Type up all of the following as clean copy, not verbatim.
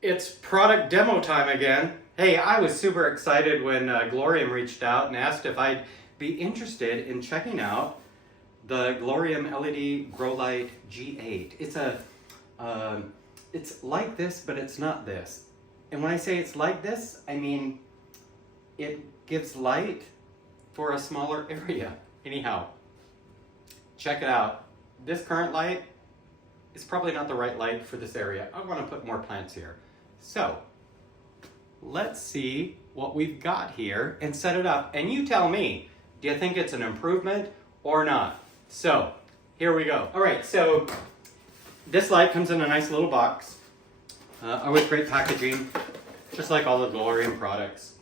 It's product demo time again. Hey, I was super excited when Glowrium reached out and asked if I'd be interested in checking out the Glowrium LED Grow Light G8. It's like this, but it's not this. And when I say it's like this, I mean it gives light for a smaller area. Anyhow, check it out. This current light is probably not the right light for this area. I want to put more plants here. So let's see what we've got here and set it up. And you tell me, do you think it's an improvement or not? So here we go. All right, so this light comes in a nice little box with great packaging, just like all the Glowrium products.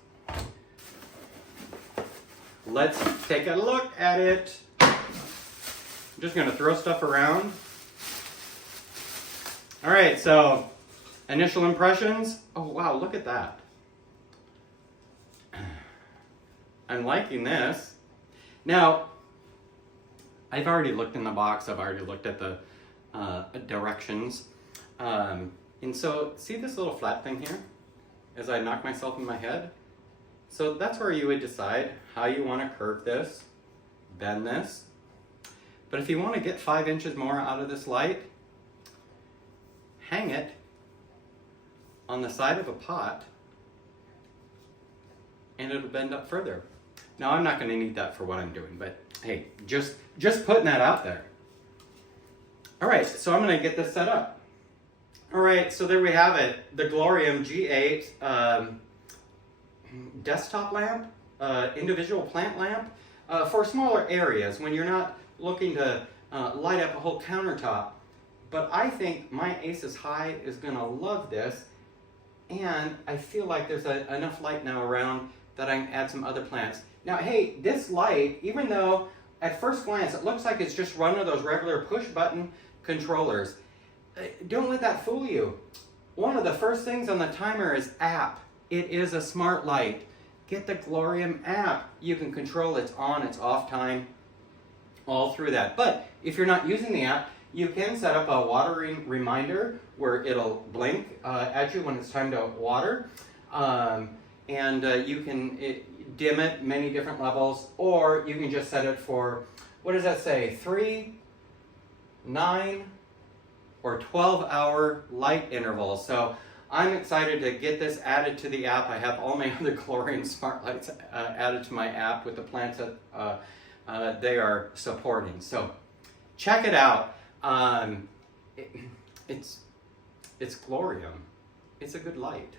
Let's take a look at it. I'm just gonna throw stuff around. All right, so initial impressions. Oh wow, look at that. I'm liking this. Now, I've already looked in the box. I've already looked at the directions. And so, see this little flat thing here? As I knock myself in my head? So that's where you would decide how you want to curve this, bend this. But if you want to get 5 inches more out of this light, hang it on the side of a pot and it'll bend up further. Now I'm not going to need that for what I'm doing, but hey, just putting that out there. All right, so I'm going to get this set up. All right, so there we have it, the Glowrium G8 desktop lamp, individual plant lamp for smaller areas when you're not looking to light up a whole countertop. But I think my Aces High is going to love this, and I feel like there's enough light now around that I can add some other plants. Now, hey, this light, even though at first glance it looks like it's just one of those regular push-button controllers, don't let that fool you. One of the first things on the timer is app. It is a smart light. Get the Glowrium app. You can control its on, its off time, all through that. But if you're not using the app, you can set up a watering reminder where it'll blink at you when it's time to water. And you can dim it many different levels, or you can just set it for, what does that say, 3, 9, or 12-hour light intervals. So I'm excited to get this added to the app. I have all my other Glowrium smart lights added to my app with the plants that they are supporting. So check it out. It's Glowrium. It's a good light.